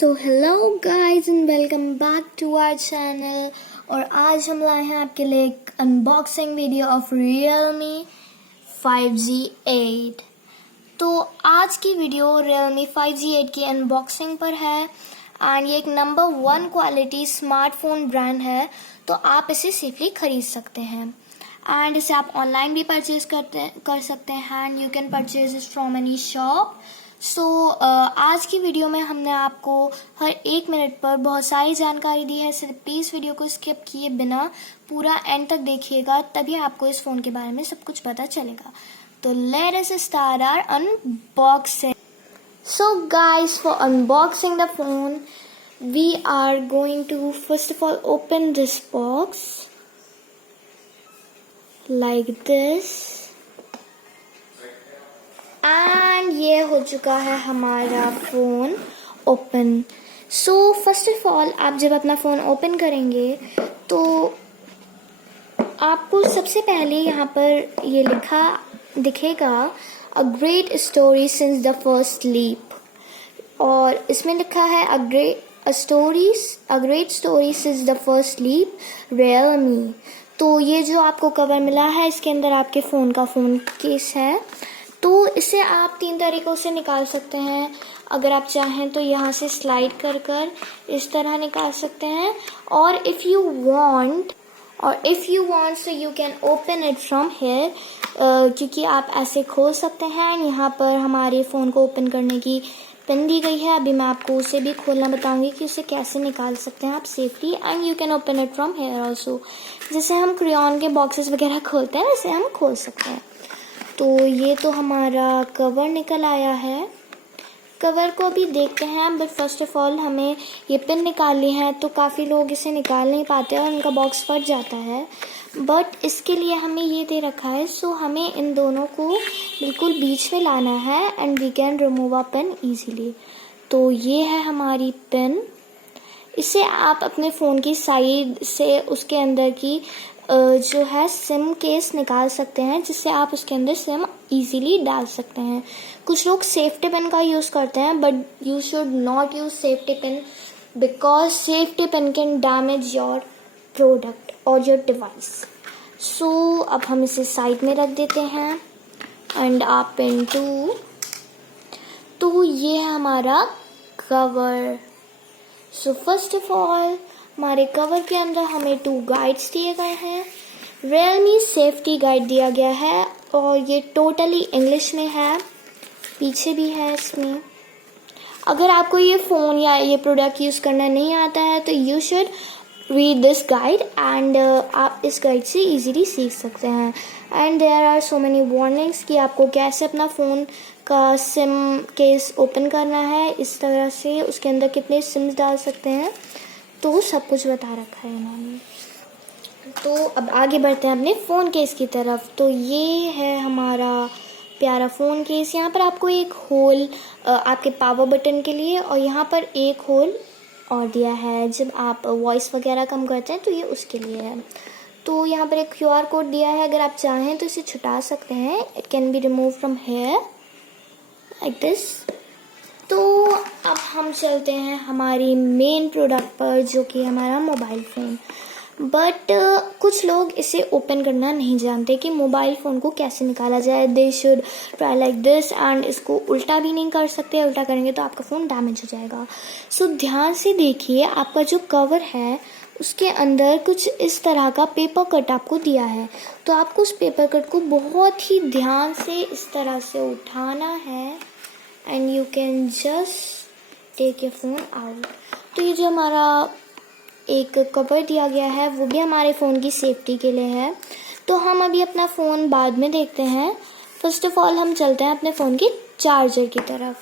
So hello guys and welcome back to our channel. और आज हम लाए हैं आपके लिए एक unboxing video of Realme 5G8। तो आज की वीडियो Realme 5G8 की अनबॉक्सिंग पर है एंड ये एक नंबर 1 क्वालिटी स्मार्टफोन ब्रांड है, तो आप इसे सेफली खरीद सकते हैं एंड इसे आप ऑनलाइन भी परचेज कर सकते हैं and you can purchase it from any shop. So आज की वीडियो में हमने आपको हर 1 मिनट पर बहुत सारी जानकारी दी है, सिर्फ प्लीज़ वीडियो को स्किप किए बिना पूरा एंड तक देखिएगा, तभी आपको इस फ़ोन के बारे में सब कुछ पता चलेगा। तो let us start our unboxing. So guys, for unboxing the phone we are going to first of all open this box like this and ये हो चुका है हमारा phone open. So first of all आप जब अपना फोन ओपन करेंगे तो आपको सबसे पहले यहाँ पर ये लिखा दिखेगा a great story since the first leap, और इसमें लिखा है a great story since the first leap Realme। तो ये जो आपको कवर मिला है इसके अंदर आपके फ़ोन का फ़ोन केस है, तो इसे आप 3 तरीक़ों से निकाल सकते हैं। अगर आप चाहें तो यहाँ से स्लाइड कर कर इस तरह निकाल सकते हैं, और if you want so you can open it from here, क्योंकि आप ऐसे खोल सकते हैं। यहाँ पर हमारे फ़ोन को ओपन करने की पिन दी गई है, अभी मैं आपको उसे भी खोलना बताऊंगी कि उसे कैसे निकाल सकते हैं आप safely, and you can open it from here also. जैसे हम क्रेयॉन के बॉक्सेस वगैरह खोलते हैं वैसे हम खोल सकते हैं। तो ये तो हमारा कवर निकल आया है, कवर को अभी देखते हैं, बट फर्स्ट ऑफ ऑल हमें ये पिन निकालनी है। तो काफ़ी लोग इसे निकाल नहीं पाते और उनका बॉक्स फट जाता है, बट इसके लिए हमें ये दे रखा है। सो हमें इन दोनों को बिल्कुल बीच में लाना है and we can remove a pin easily. तो ये है हमारी पिन, इसे आप अपने फ़ोन की साइड से उसके अंदर की जो है सिम केस निकाल सकते हैं, जिससे आप उसके अंदर सिम इजीली डाल सकते हैं। कुछ लोग सेफ्टी पिन का यूज़ करते हैं, but you should not use safety pin because safety pin can damage your product और योर डिवाइस। सो अब हम इसे साइड में रख देते हैं एंड आप पिन 2। तो ये है हमारा cover. So first of all हमारे कवर के अंदर हमें 2 गाइड्स दिए गए हैं। Realme सेफ्टी गाइड दिया गया है और ये टोटली इंग्लिश में है, पीछे भी है इसमें। अगर आपको ये फ़ोन या ये प्रोडक्ट यूज़ करना नहीं आता है तो you should read this guide and आप इस गाइड से इजीली सीख सकते हैं। And there are so many warnings कि आपको कैसे अपना फ़ोन का सिम केस ओपन करना है, इस तरह से उसके अंदर कितने सिम्स डाल सकते हैं, तो सब कुछ बता रखा है इन्होंने। तो अब आगे बढ़ते हैं अपने फ़ोन केस की तरफ। तो ये है हमारा प्यारा फ़ोन केस। यहाँ पर आपको एक होल आपके पावर बटन के लिए और यहाँ पर एक होल और दिया है जब आप वॉइस वगैरह कम करते हैं, तो ये उसके लिए है। तो यहाँ पर एक QR कोड दिया है, अगर आप चाहें तो इसे छुटा सकते हैं। It can be remove from here like this. तो अब हम चलते हैं हमारी मेन प्रोडक्ट पर, जो कि हमारा मोबाइल फ़ोन। बट कुछ लोग इसे ओपन करना नहीं जानते कि मोबाइल फ़ोन को कैसे निकाला जाए। They should try like this and इसको उल्टा भी नहीं कर सकते, उल्टा करेंगे तो आपका फ़ोन डैमेज हो जाएगा। सो ध्यान से देखिए, आपका जो कवर है उसके अंदर कुछ इस तरह का पेपर कट आपको दिया है, तो आपको उस पेपर कट को बहुत ही ध्यान से इस तरह से उठाना है and you can just take your phone out. तो ये जो हमारा एक कवर दिया गया है वो भी हमारे फ़ोन की सेफ्टी के लिए है। तो हम अभी अपना फ़ोन बाद में देखते हैं। फर्स्ट ऑफ ऑल हम चलते हैं अपने फ़ोन के चार्जर की तरफ।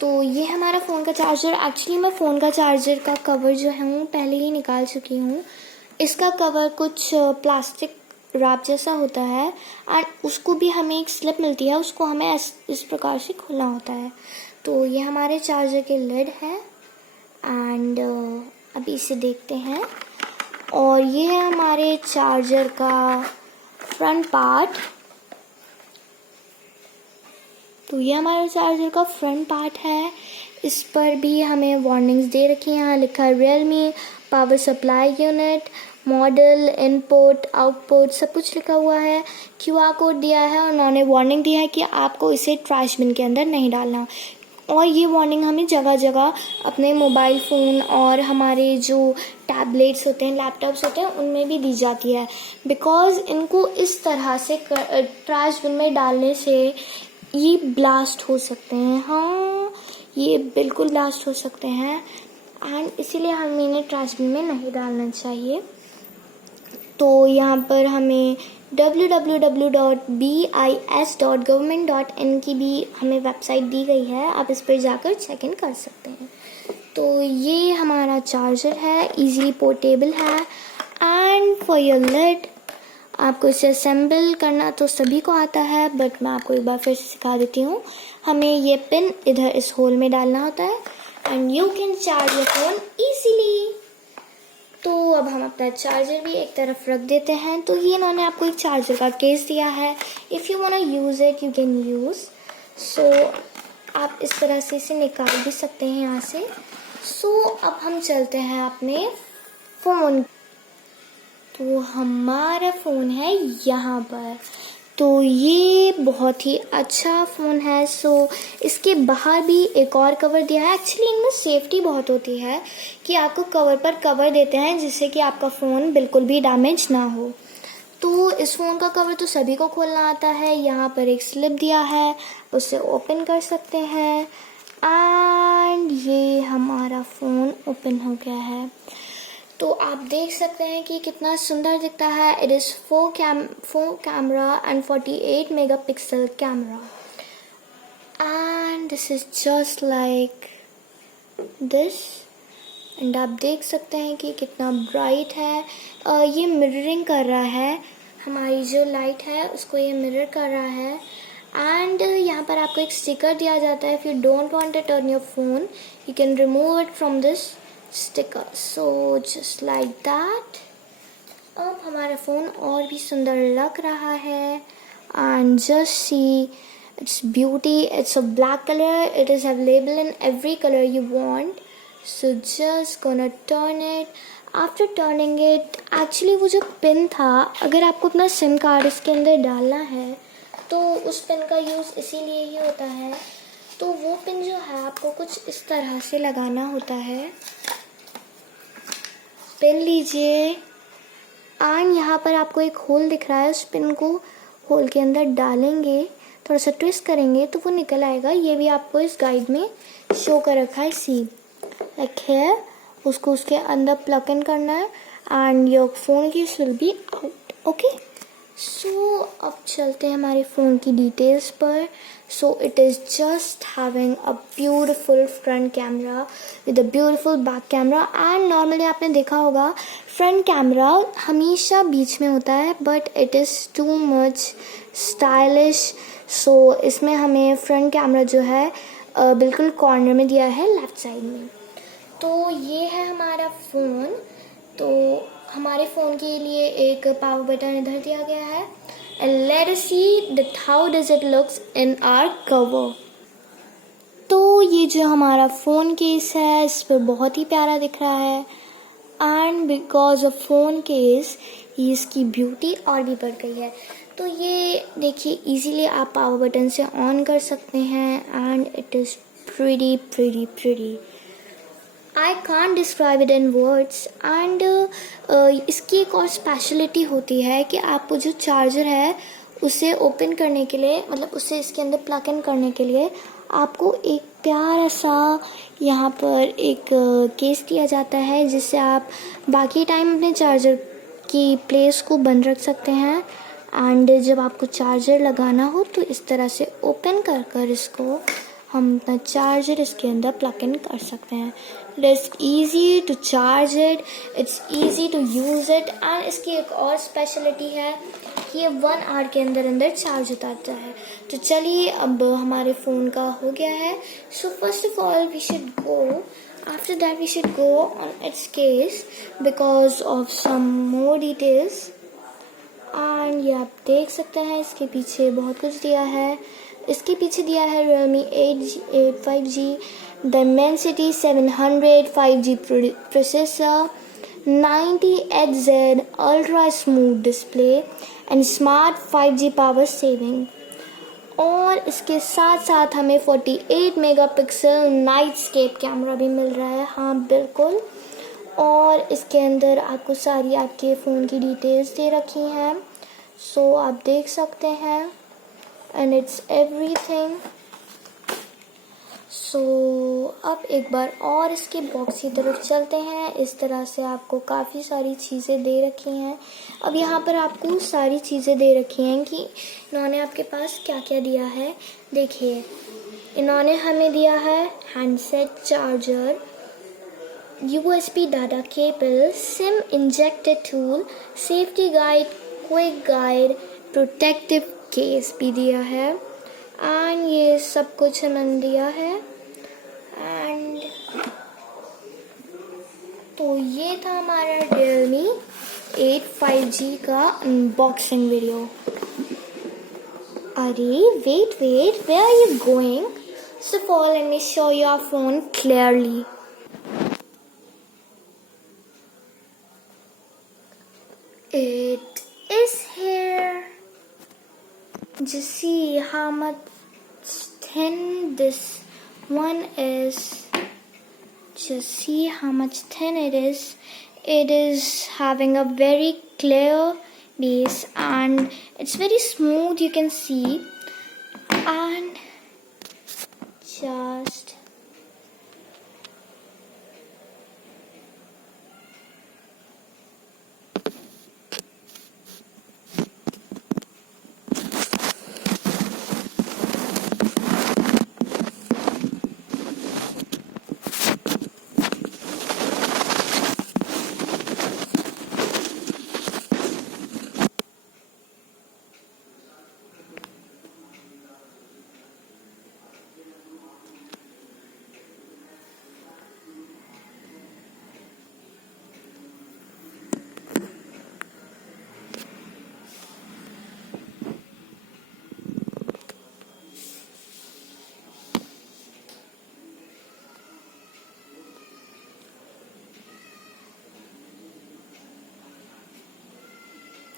तो ये हमारा फ़ोन का चार्जर। एक्चुअली मैं फ़ोन का चार्जर का कवर जो है वो पहले ही निकाल चुकी हूँ। इसका कवर कुछ प्लास्टिक रैप जैसा होता है एंड उसको भी हमें एक स्लिप मिलती है, उसको हमें इस प्रकार से खोलना होता है। तो ये हमारे चार्जर के लिड है एंड अभी इसे देखते हैं। और ये है हमारे चार्जर का फ्रंट पार्ट। तो ये हमारे चार्जर का फ्रंट पार्ट है इस पर भी हमें वार्निंग्स दे रखी हैं। यहाँ लिखा है Realme power supply unit, model, input, output सब कुछ लिखा हुआ है। QR कोड दिया है और उन्होंने वार्निंग दिया है कि आपको इसे ट्रैश बिन के अंदर नहीं डालना। और ये वार्निंग हमें जगह जगह अपने मोबाइल फ़ोन और हमारे जो टैबलेट्स होते हैं, लैपटॉप्स होते हैं, उनमें भी दी जाती है। बिकॉज़ इनको इस तरह से ट्रैश बिन में डालने से ये ब्लास्ट हो सकते हैं। हाँ, ये बिल्कुल ब्लास्ट हो सकते हैं एंड इसीलिए हमें इन्हें ट्रैश बिन में नहीं डालना चाहिए। तो यहाँ पर हमें www.bis.government.in की भी हमें वेबसाइट दी गई है, आप इस पर जाकर चेक इन कर सकते हैं। तो ये हमारा चार्जर है, इजीली पोर्टेबल है एंड फॉर योर लिड आपको इसे असेंबल करना तो सभी को आता है, बट मैं आपको एक बार फिर से सिखा देती हूँ। हमें ये पिन इधर इस होल में डालना होता है and you can charge your phone easily. तो अब हम अपना चार्जर भी एक तरफ रख देते हैं। तो ये इन्होंने आपको एक चार्जर का केस दिया है, if you wanna use it you can use. So आप इस तरह से इसे निकाल भी सकते हैं यहाँ से। सो अब हम चलते हैं अपने फ़ोन। तो हमारा फ़ोन है यहाँ पर। तो ये बहुत ही अच्छा फ़ोन है। सो इसके बाहर भी एक और कवर दिया है। एक्चुअली इनमें सेफ्टी बहुत होती है कि आपको कवर पर कवर देते हैं जिससे कि आपका फ़ोन बिल्कुल भी डैमेज ना हो। तो इस फ़ोन का कवर तो सभी को खोलना आता है। यहाँ पर एक स्लिप दिया है, उसे ओपन कर सकते हैं एंड ये हमारा फ़ोन ओपन हो गया है। तो आप देख सकते हैं कि कितना सुंदर दिखता है। It is 4 camera and 48 megapixel camera and this is just like this. And आप देख सकते हैं कि कितना ब्राइट है। ये मिररिंग कर रहा है, हमारी जो लाइट है उसको ये मिरर कर रहा है। एंड यहाँ पर आपको एक स्टिकर दिया जाता है, if you don't want to turn your phone you can remove it from this sticker, so just like that। अब हमारा फ़ोन और भी सुंदर लग रहा है and just see its beauty। It's a black color, it is available in every color you want, so just gonna turn it। after turning it actually वो जो पिन था, अगर आपको अपना सिम कार्ड इसके अंदर डालना है तो उस पिन का यूज़ इसीलिए ही होता है। तो वो पिन जो है आपको कुछ इस तरह से लगाना होता है। पिन लीजिए एंड यहाँ पर आपको एक होल दिख रहा है, उस पिन को होल के अंदर डालेंगे, थोड़ा सा ट्विस्ट करेंगे तो वो निकल आएगा। ये भी आपको इस गाइड में शो कर रखा है। सी लाइक है, उसको उसके अंदर प्लग इन करना है and your phone case will be out. Okay, so अब चलते हैं हमारे फ़ोन की डिटेल्स पर। So it is just having a beautiful front camera with a beautiful back camera and normally आपने देखा होगा फ्रंट कैमरा हमेशा बीच में होता है, but it is too much stylish. So इसमें हमें फ्रंट कैमरा जो है बिल्कुल कॉर्नर में दिया है, लेफ़्ट साइड में। तो ये है हमारा फ़ोन। तो हमारे फ़ोन के लिए एक पावर बटन इधर दिया गया है and let us see that how does it looks in our cover। तो ये जो हमारा फ़ोन केस है इस पर बहुत ही प्यारा दिख रहा है and because of phone case ये इसकी ब्यूटी और भी बढ़ गई है। तो ये देखिए इजीली आप पावर बटन से ऑन कर सकते हैं and it is pretty। I can't describe it in words and इसकी एक और स्पेशलिटी होती है कि आपको जो चार्जर है उसे ओपन करने के लिए, मतलब उसे इसके अंदर प्लग इन करने के लिए आपको एक प्यारा सा यहाँ पर एक केस दिया जाता है जिससे आप बाकी टाइम अपने चार्जर की प्लेस को बंद रख सकते हैं एंड जब आपको चार्जर लगाना हो तो इस तरह से ओपन कर इसको हम अपना चार्जर इसके अंदर प्लग इन कर सकते हैं। It is easy to charge it, it's easy to use it and इसकी एक और स्पेशलिटी है कि ये 1 आवर के अंदर चार्ज उतारता है। तो चलिए अब हमारे फ़ोन का हो गया है। So first of all we should go, after that we should go on its case because of some more details and ये आप देख सकते हैं इसके पीछे बहुत कुछ दिया है। इसके पीछे दिया है Realme 8 5G Dimensity 700 5G processor, 90Hz ultra smooth display and smart 5G power saving. और इसके साथ साथ हमें 48 मेगापिक्सल नाइटस्केप कैमरा भी मिल रहा है. हाँ बिल्कुल. और इसके अंदर आपको सारी आपके फ़ोन की डिटेल्स दे रखी हैं, सो आप देख सकते हैं. And it's everything. सो अब एक बार और इसके बॉक्स की तरफ चलते हैं. इस तरह से आपको काफ़ी सारी चीज़ें दे रखी हैं. अब यहाँ पर आपको सारी चीज़ें दे रखी हैं कि इन्होंने आपके पास क्या क्या दिया है. देखिए, इन्होंने हमें दिया है handset charger, USB data cable, SIM injector tool, safety guide, quick guide, protective case भी दिया है. एंड ये सब कुछ इन्होंने दिया है. एंड तो ये था हमारा Realme 8 5G का अनबॉक्सिंग वीडियो. अरे wait, where are you going? So first let me show you our phone clearly. It is here. Just see how much thin this one is. Just see how much thin it is. It is having a very clear base and it's very smooth, you can see. And just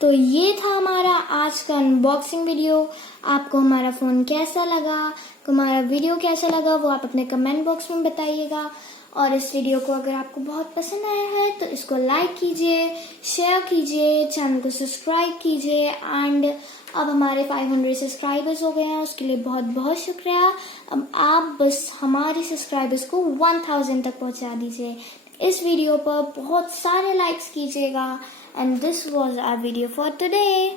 तो ये था हमारा आज का unboxing video. आपको हमारा phone कैसा लगा, हमारा वीडियो कैसा लगा, वो आप अपने कमेंट बॉक्स में बताइएगा. और इस वीडियो को अगर आपको बहुत पसंद आया है तो इसको लाइक कीजिए, शेयर कीजिए, चैनल को सब्सक्राइब कीजिए. एंड अब हमारे 500 सब्सक्राइबर्स हो गए हैं, उसके लिए बहुत बहुत शुक्रिया. अब आप बस हमारे सब्सक्राइबर्स को 1000 तक पहुंचा दीजिए. इस वीडियो पर बहुत सारे लाइक्स कीजिएगा. And this was our video for today.